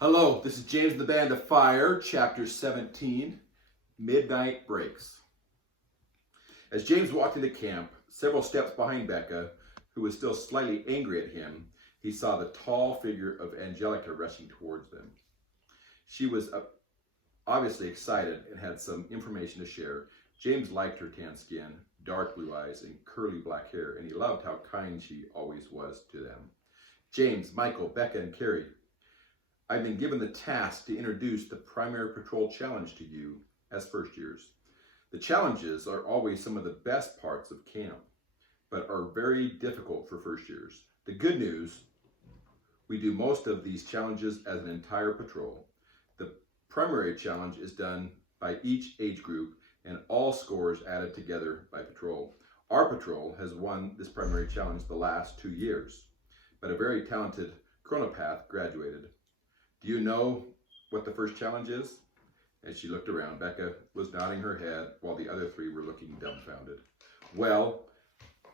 Hello, this is James and the Band of Fire, Chapter 17, Midnight Breaks. As James walked into camp, several steps behind Becca, who was still slightly angry at him, he saw the tall figure of Angelica rushing towards them. She was obviously excited and had some information to share. James liked her tan skin, dark blue eyes, and curly black hair, and he loved how kind she always was to them. James, Michael, Becca, and Carrie, I've been given the task to introduce the primary patrol challenge to you as first years. The challenges are always some of the best parts of camp, but are very difficult for first years. The good news, we do most of these challenges as an entire patrol. The primary challenge is done by each age group and all scores added together by patrol. Our patrol has won this primary challenge the last 2 years, but a very talented chronopath graduated. Do you know what the first challenge is? As she looked around, Becca was nodding her head while the other three were looking dumbfounded. Well,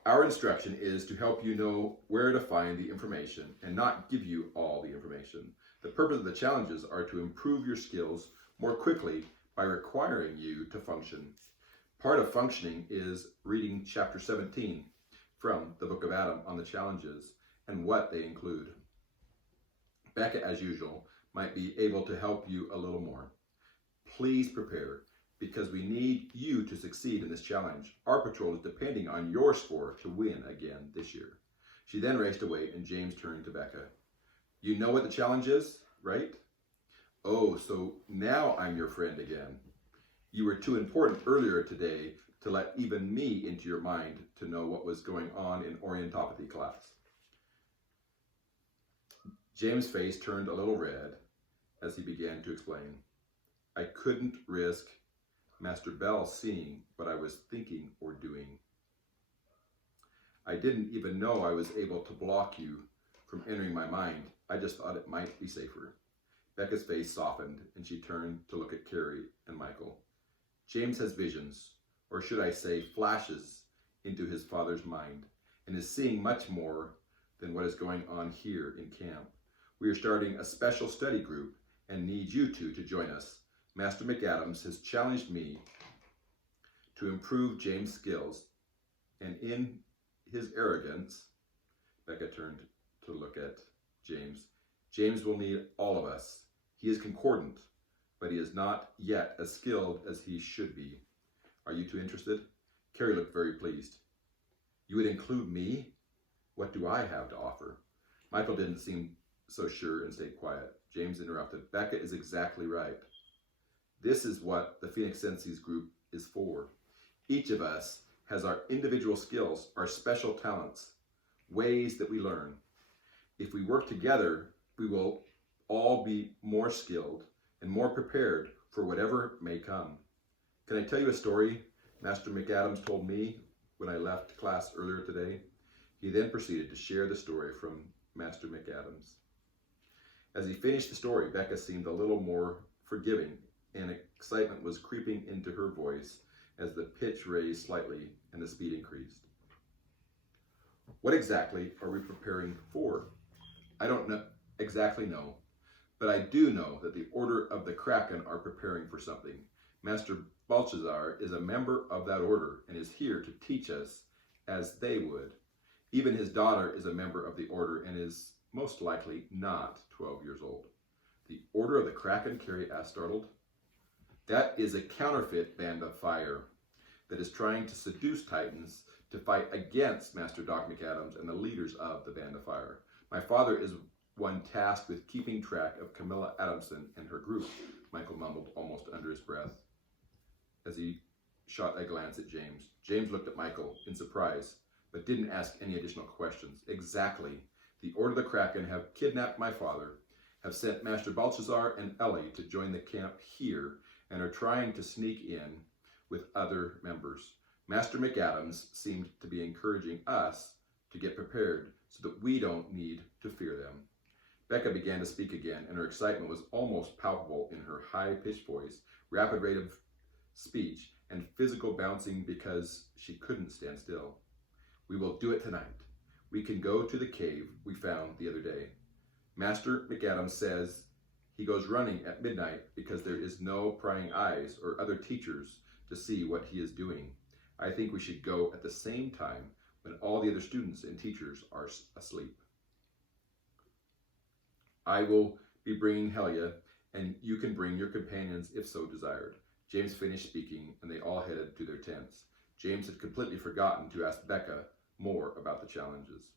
our instruction is to help you know where to find the information and not give you all the information. The purpose of the challenges are to improve your skills more quickly by requiring you to function. Part of functioning is reading chapter 17 from the book of Adam on the challenges and what they include. Becca, as usual, might be able to help you a little more. Please prepare, because we need you to succeed in this challenge. Our patrol is depending on your score to win again this year. She then raced away, and James turned to Becca. You know what the challenge is, right? Oh, so now I'm your friend again. You were too important earlier today to let even me into your mind to know what was going on in Orientopathy class. James' face turned a little red as he began to explain. I couldn't risk Master Bell seeing what I was thinking or doing. I didn't even know I was able to block you from entering my mind. I just thought it might be safer. Becca's face softened, and she turned to look at Carrie and Michael. James has visions, or should I say flashes, into his father's mind, and is seeing much more than what is going on here in camp. We are starting a special study group and need you two to join us. Master McAdams has challenged me to improve James' skills, and in his arrogance, Becca turned to look at James. James will need all of us. He is concordant, but he is not yet as skilled as he should be. Are you two interested? Carrie looked very pleased. You would include me? What do I have to offer? Michael didn't seem so sure and stayed quiet. James interrupted. Becca is exactly right. This is what the Phoenix Senses group is for. Each of us has our individual skills, our special talents, ways that we learn. If we work together, we will all be more skilled and more prepared for whatever may come. Can I tell you a story Master McAdams told me when I left class earlier today? He then proceeded to share the story from Master McAdams. As he finished the story, Becca seemed a little more forgiving, and excitement was creeping into her voice as the pitch raised slightly and the speed increased. What exactly are we preparing for? I don't exactly know, but I do know that the Order of the Kraken are preparing for something. Master Balthazar is a member of that order and is here to teach us as they would. Even his daughter is a member of the order and is most likely not 12 years old. The Order of the Kraken, Carrie asked, startled. That is a counterfeit band of fire that is trying to seduce Titans to fight against Master Doc McAdams and the leaders of the Band of Fire. My father is one tasked with keeping track of Camilla Adamson and her group, Michael mumbled almost under his breath as he shot a glance at James. James looked at Michael in surprise, but didn't ask any additional questions. Exactly. The Order of the Kraken have kidnapped my father, have sent Master Balthazar and Ellie to join the camp here, and are trying to sneak in with other members. Master McAdams seemed to be encouraging us to get prepared so that we don't need to fear them. Becca began to speak again, and her excitement was almost palpable in her high-pitched voice, rapid rate of speech, and physical bouncing because she couldn't stand still. We will do it tonight. We can go to the cave we found the other day. Master McAdams says He goes running at midnight because there is no prying eyes or other teachers to see what he is doing. I think we should go at the same time when all the other students and teachers are asleep. I will be bringing Helia, and you can bring your companions if so desired. James finished speaking, and they all headed to their tents. James had completely forgotten to ask Becca more about the challenges.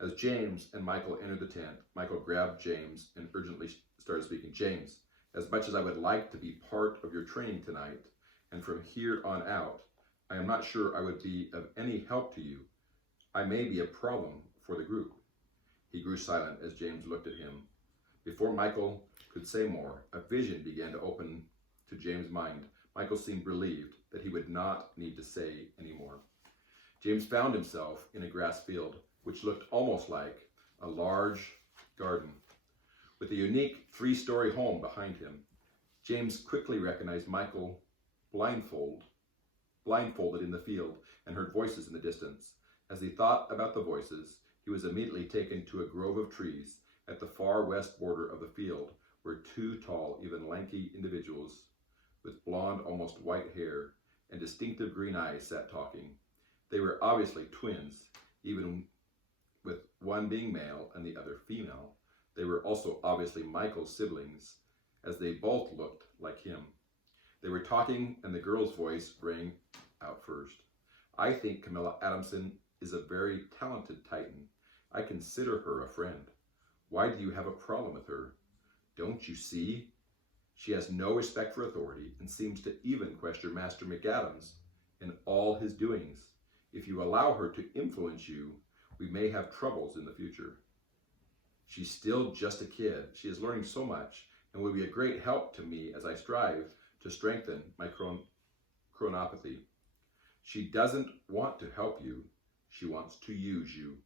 As James and Michael entered the tent, Michael grabbed James and urgently started speaking. James, as much as I would like to be part of your training tonight, and from here on out, I am not sure I would be of any help to you. I may be a problem for the group. He grew silent as James looked at him. Before Michael could say more, a vision began to open to James' mind. Michael seemed relieved that he would not need to say any more. James found himself in a grass field, which looked almost like a large garden, with a unique 3-story home behind him. James quickly recognized Michael blindfolded in the field and heard voices in the distance. As he thought about the voices, he was immediately taken to a grove of trees at the far west border of the field, where 2 tall, even lanky individuals with blonde, almost white hair and distinctive green eyes sat talking. They were obviously twins, even with one being male and the other female. They were also obviously Michael's siblings, as they both looked like him. They were talking, and the girl's voice rang out first. I think Camilla Adamson is a very talented Titan. I consider her a friend. Why do you have a problem with her? Don't you see? She has no respect for authority and seems to even question Master McAdams in all his doings. If you allow her to influence you, we may have troubles in the future. She's still just a kid. She is learning so much and will be a great help to me as I strive to strengthen my chronopathy. She doesn't want to help you. She wants to use you.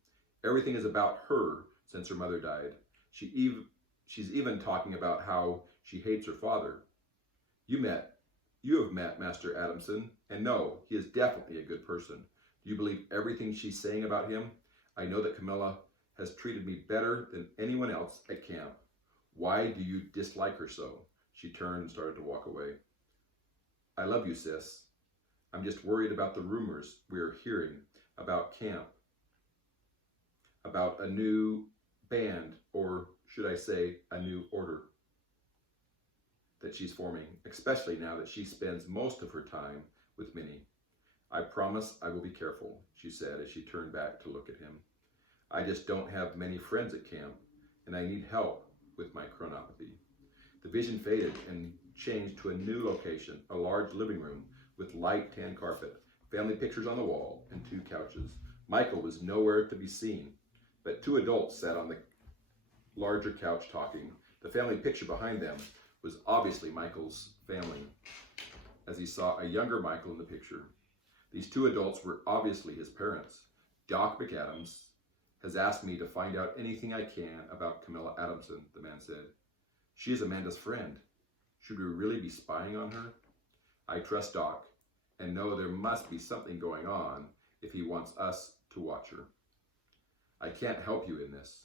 Everything is about her since her mother died. She's even talking about how she hates her father. You have met Master Adamson, and know he is definitely a good person. Do you believe everything she's saying about him? I know that Camilla has treated me better than anyone else at camp. Why do you dislike her so? She turned and started to walk away. I love you, sis. I'm just worried about the rumors we're hearing about camp, about a new band, or should I say, a new order that she's forming, especially now that she spends most of her time with Minnie. I promise I will be careful, she said as she turned back to look at him. I just don't have many friends at camp, and I need help with my chronopathy. The vision faded and changed to a new location, a large living room with light tan carpet, family pictures on the wall, and 2 couches. Michael was nowhere to be seen, but 2 adults sat on the larger couch talking. The family picture behind them was obviously Michael's family, as he saw a younger Michael in the picture. These 2 adults were obviously his parents. Doc McAdams has asked me to find out anything I can about Camilla Adamson, the man said. She is Amanda's friend. Should we really be spying on her? I trust Doc and know there must be something going on if he wants us to watch her. I can't help you in this.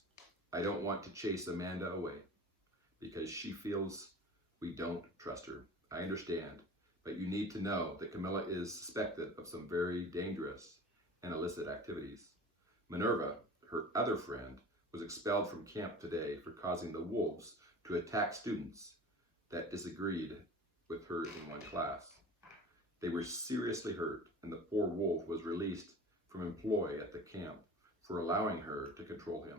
I don't want to chase Amanda away because she feels we don't trust her. I understand, but you need to know that Camilla is suspected of some very dangerous and illicit activities. Minerva, her other friend, was expelled from camp today for causing the wolves to attack students that disagreed with her in one class. They were seriously hurt, and the poor wolf was released from employ at the camp for allowing her to control him.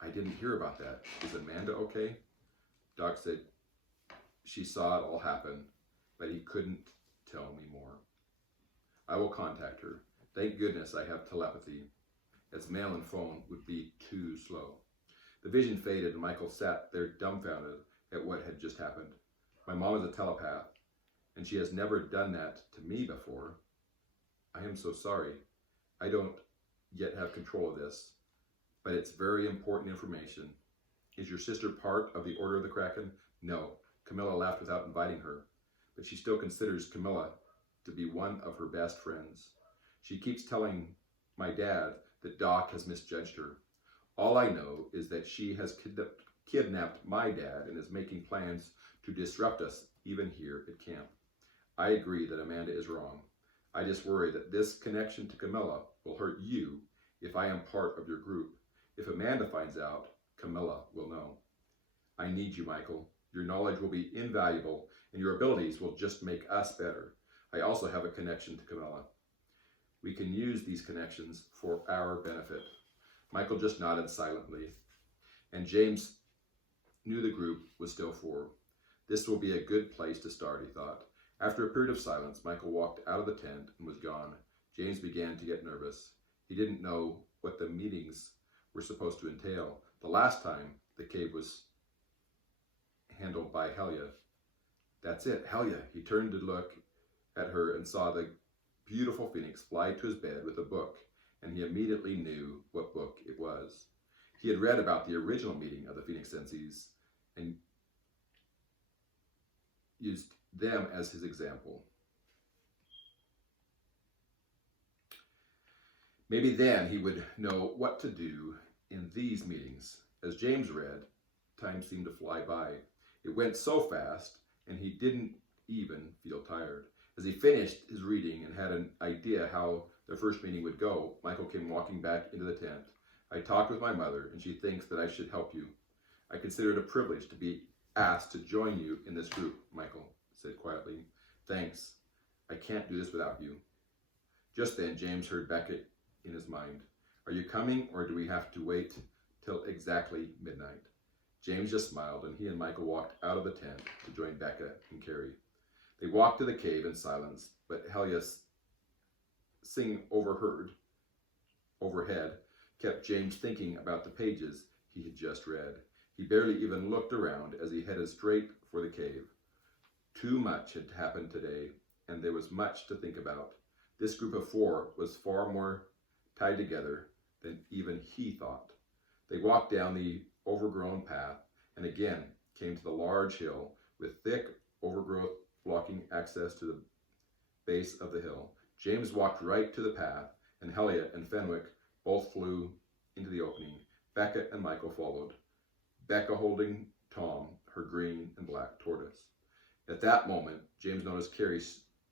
I didn't hear about that. Is Amanda okay? Doc said she saw it all happen, but he couldn't tell me more. I will contact her. Thank goodness I have telepathy, as mail and phone would be too slow. The vision faded, and Michael sat there dumbfounded at what had just happened. My mom is a telepath, and she has never done that to me before. I am so sorry. I don't yet have control of this, but it's very important information. Is your sister part of the Order of the Kraken? No. Camilla laughed without inviting her, but she still considers Camilla to be one of her best friends. She keeps telling my dad that Doc has misjudged her. All I know is that she has kidnapped my dad and is making plans to disrupt us even here at camp. I agree that Amanda is wrong. I just worry that this connection to Camilla will hurt you if I am part of your group. If Amanda finds out, Camilla will know. I need you, Michael. Your knowledge will be invaluable, and your abilities will just make us better. I also have a connection to Camilla. We can use these connections for our benefit. Michael just nodded silently, and James knew the group was still four. This will be a good place to start, he thought. After a period of silence, Michael walked out of the tent and was gone. James began to get nervous. He didn't know what the meetings were supposed to entail. The last time the cave was handled by Helia. That's it, Helia. He turned to look at her and saw the beautiful phoenix fly to his bed with a book, and he immediately knew what book it was. He had read about the original meeting of the Phoenix Senses and used them as his example. Maybe then he would know what to do in these meetings. As James read, time seemed to fly by. It went so fast, and he didn't even feel tired. As he finished his reading and had an idea how the first meeting would go, Michael came walking back into the tent. I talked with my mother, and she thinks that I should help you. I consider it a privilege to be asked to join you in this group, Michael said quietly. Thanks. I can't do this without you. Just then, James heard Beckett in his mind. Are you coming, or do we have to wait till exactly midnight? James just smiled, and he and Michael walked out of the tent to join Becca and Carrie. They walked to the cave in silence, but Helia's singing overhead kept James thinking about the pages he had just read. He barely even looked around as he headed straight for the cave. Too much had happened today, and there was much to think about. This group of four was far more tied together than even he thought. They walked down the overgrown path and again came to the large hill with thick overgrowth blocking access to the base of the hill. James walked right to the path, and Helia and Fenwick both flew into the opening. Becca and Michael followed, Becca holding Tom, her green and black tortoise. At that moment, James noticed Carrie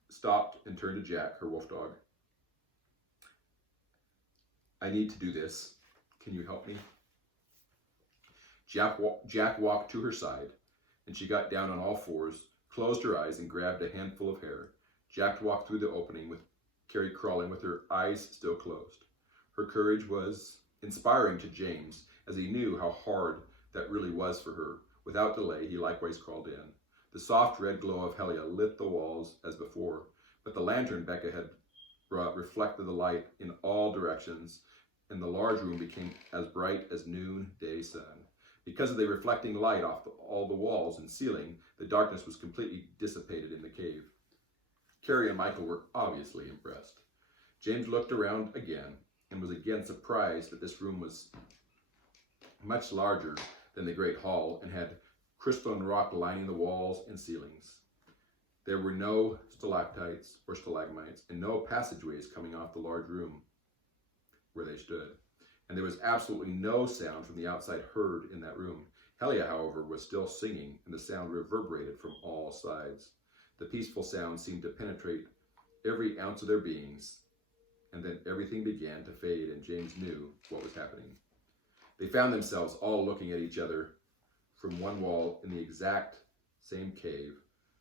stopped and turned to Jack, her wolf dog. I need to do this. Can you help me? Jack walked to her side, and she got down on all fours, closed her eyes, and grabbed a handful of hair. Jack walked through the opening with Carrie crawling with her eyes still closed. Her courage was inspiring to James, as he knew how hard that really was for her. Without delay, he likewise crawled in. The soft red glow of Helia lit the walls as before, but the lantern Becca had brought reflected the light in all directions, and the large room became as bright as noonday sun. Because of the reflecting light off all the walls and ceiling, the darkness was completely dissipated in the cave. Carrie and Michael were obviously impressed. James looked around again and was again surprised that this room was much larger than the great hall and had crystalline rock lining the walls and ceilings. There were no stalactites or stalagmites and no passageways coming off the large room where they stood. And there was absolutely no sound from the outside heard in that room. Helia, however, was still singing, and the sound reverberated from all sides. The peaceful sound seemed to penetrate every ounce of their beings, and then everything began to fade, and James knew what was happening. They found themselves all looking at each other from one wall in the exact same cave,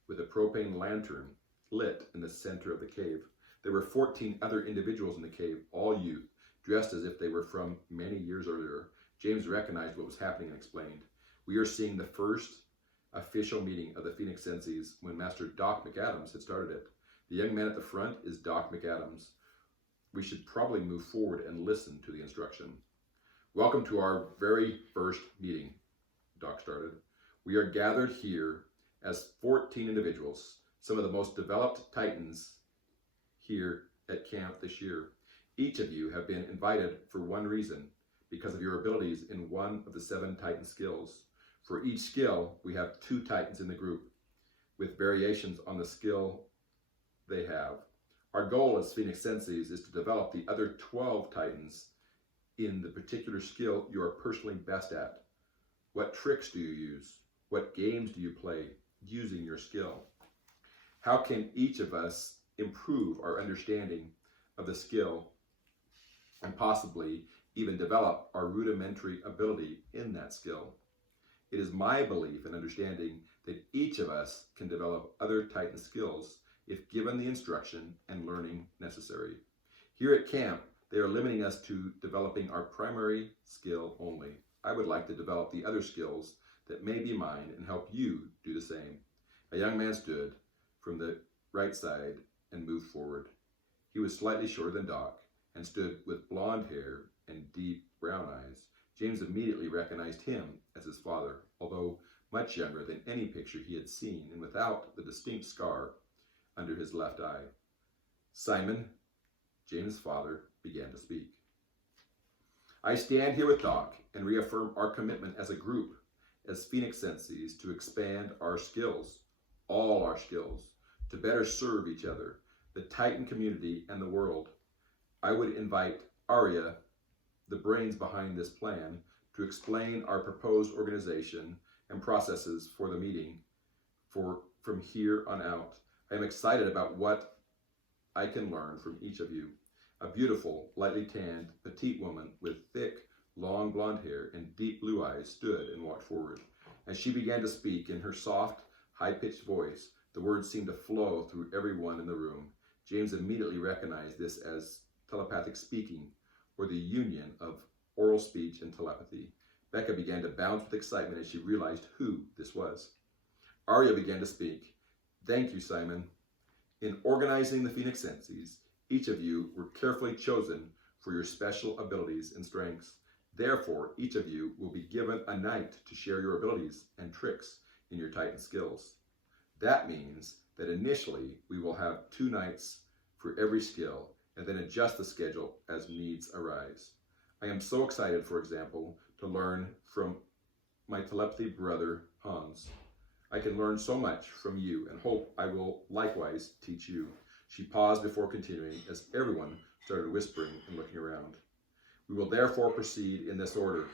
with a propane lantern lit in the center of the cave. There were 14 other individuals in the cave, all youth, dressed as if they were from many years earlier. James recognized what was happening and explained. We are seeing the first official meeting of the Phoenix Senses when Master Doc McAdams had started it. The young man at the front is Doc McAdams. We should probably move forward and listen to the instruction. Welcome to our very first meeting, Doc started. We are gathered here as 14 individuals, some of the most developed Titans here at camp this year. Each of you have been invited for one reason, because of your abilities in one of the 7 Titan skills. For each skill, we have 2 Titans in the group, with variations on the skill they have. Our goal as Phoenix Senses is to develop the other 12 Titans in the particular skill you are personally best at. What tricks do you use? What games do you play using your skill? How can each of us improve our understanding of the skill and possibly even develop our rudimentary ability in that skill? It is my belief and understanding that each of us can develop other Titan skills if given the instruction and learning necessary. Here at camp, they are limiting us to developing our primary skill only. I would like to develop the other skills that may be mine and help you do the same. A young man stood from the right side and moved forward. He was slightly shorter than Doc and stood with blonde hair and deep brown eyes. James immediately recognized him as his father, although much younger than any picture he had seen and without the distinct scar under his left eye. Simon, James' father, began to speak. I stand here with Doc and reaffirm our commitment as a group, as Phoenix Senseis, to expand our skills, all our skills, to better serve each other, the Titan community, and the world. I would invite Arya, the brains behind this plan, to explain our proposed organization and processes for the meeting from here on out. I am excited about what I can learn from each of you. A beautiful, lightly tanned, petite woman with thick, long blonde hair and deep blue eyes stood and walked forward. As she began to speak in her soft, high-pitched voice, the words seemed to flow through everyone in the room. James immediately recognized this as telepathic speaking, or the union of oral speech and telepathy. Becca began to bounce with excitement as she realized who this was. Arya began to speak. Thank you, Simon. In organizing the Phoenix Senseis, each of you were carefully chosen for your special abilities and strengths. Therefore, each of you will be given a night to share your abilities and tricks in your Titan skills. That means that initially we will have 2 nights for every skill and then adjust the schedule as needs arise. I am so excited, for example, to learn from my telepathy brother, Hans. I can learn so much from you and hope I will likewise teach you. She paused before continuing as everyone started whispering and looking around. We will therefore proceed in this order.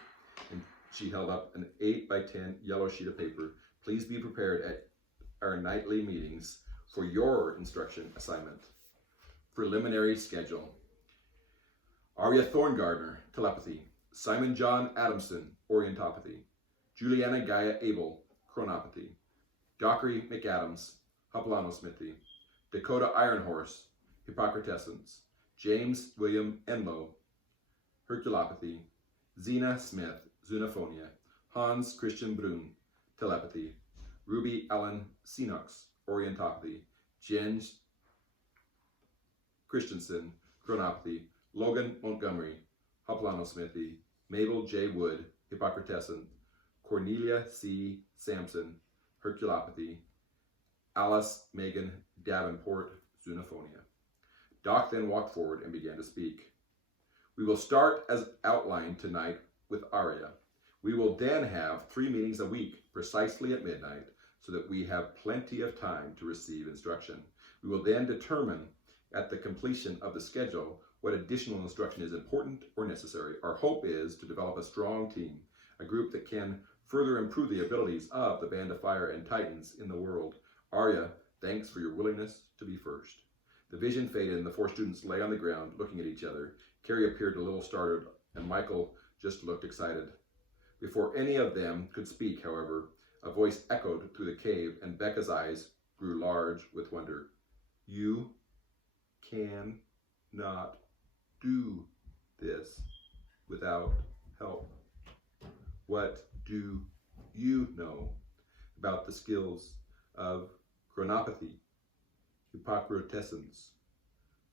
And she held up an 8x10 yellow sheet of paper. Please be prepared at our nightly meetings for your instruction assignment. Preliminary schedule. Arya Thorngardner, telepathy. Simon John Adamson, orientopathy. Juliana Gaia Abel, chronopathy. Dockery McAdams, Hoplanosmithy. Dakota Ironhorse, Hippocratescence. James William Enlow, Herculopathy. Zena Smith, Zoonophonia. Hans Christian Brun, telepathy. Ruby Ellen Sinox, orientopathy. Jens Christensen, chronopathy. Logan Montgomery, Hoplanosmithy. Mabel J. Wood, Hippocratescent. Cornelia C. Sampson, Herculopathy. Alice Megan Davenport, Zoonophonia. Doc then walked forward and began to speak. We will start as outlined tonight with Arya. We will then have 3 meetings a week, precisely at midnight, so that we have plenty of time to receive instruction. We will then determine at the completion of the schedule what additional instruction is important or necessary. Our hope is to develop a strong team, a group that can further improve the abilities of the Band of Fire and Titans in the world. Arya, thanks for your willingness to be first. The vision faded and the 4 students lay on the ground looking at each other. Carrie appeared a little startled and Michael just looked excited. Before any of them could speak, however, a voice echoed through the cave and Becca's eyes grew large with wonder. You can not do this without help. What do you know about the skills of chronopathy, Hippocratescence,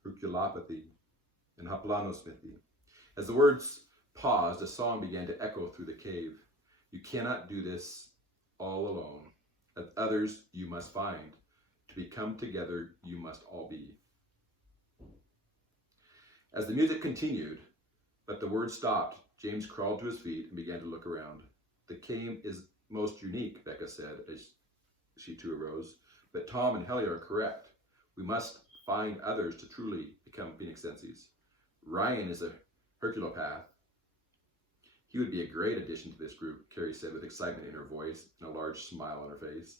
Herculopathy, and Hoplanosmithy? As the words paused, a song began to echo through the cave. You cannot do this all alone. As others you must find. To become together you must all be. As the music continued, but the words stopped, James crawled to his feet and began to look around. The cave is most unique, Becca said as she too arose, but Tom and Helly are correct. We must find others to truly become Phoenix Senseis. Ryan is a Herculopath. He would be a great addition to this group, Carrie said with excitement in her voice and a large smile on her face.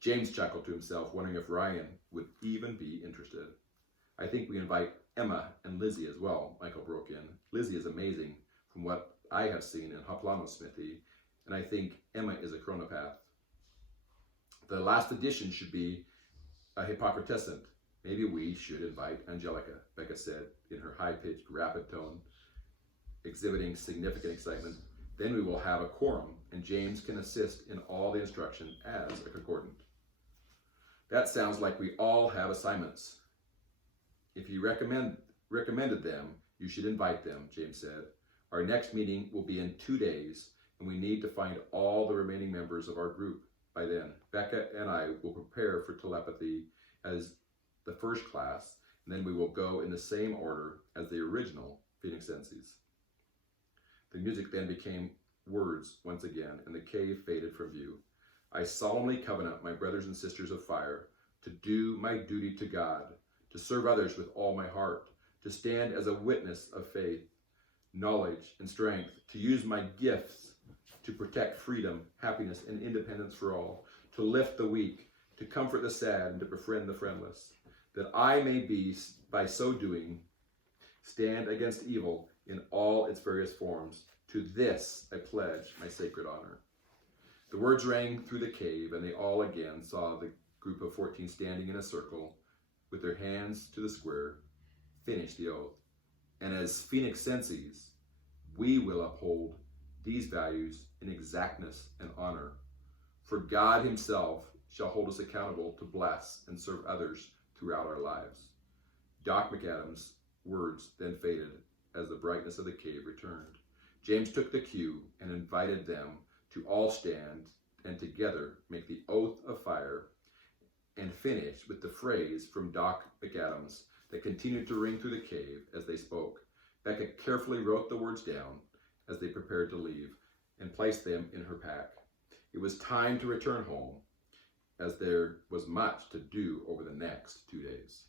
James chuckled to himself, wondering if Ryan would even be interested. I think we invite Emma and Lizzie as well, Michael broke in. Lizzie is amazing from what I have seen in Hoplano Smithy, and I think Emma is a chronopath. The last addition should be a Hippocratescent. Maybe we should invite Angelica, Becca said in her high-pitched, rapid tone, exhibiting significant excitement. Then we will have a quorum, and James can assist in all the instruction as a concordant. That sounds like we all have assignments. If you recommended them, you should invite them, James said. Our next meeting will be in 2 days, and we need to find all the remaining members of our group by then. Becca and I will prepare for telepathy as the first class, and then we will go in the same order as the original Phoenix Senses. The music then became words once again, and the cave faded from view. I solemnly covenant, my brothers and sisters of fire, to do my duty to God, to serve others with all my heart, to stand as a witness of faith, knowledge, and strength, to use my gifts to protect freedom, happiness, and independence for all, to lift the weak, to comfort the sad, and to befriend the friendless, that I may be, by so doing, stand against evil in all its various forms. To this I pledge my sacred honor. The words rang through the cave, and they all again saw the group of 14 standing in a circle with their hands to the square, finish the oath. And as Phoenix Senses, we will uphold these values in exactness and honor. For God himself shall hold us accountable to bless and serve others throughout our lives. Doc McAdams' words then faded as the brightness of the cave returned. James took the cue and invited them to all stand and together make the oath of fire, and finish with the phrase from Doc McAdams that continued to ring through the cave as they spoke. Becca carefully wrote the words down as they prepared to leave and placed them in her pack. It was time to return home, as there was much to do over the next 2 days.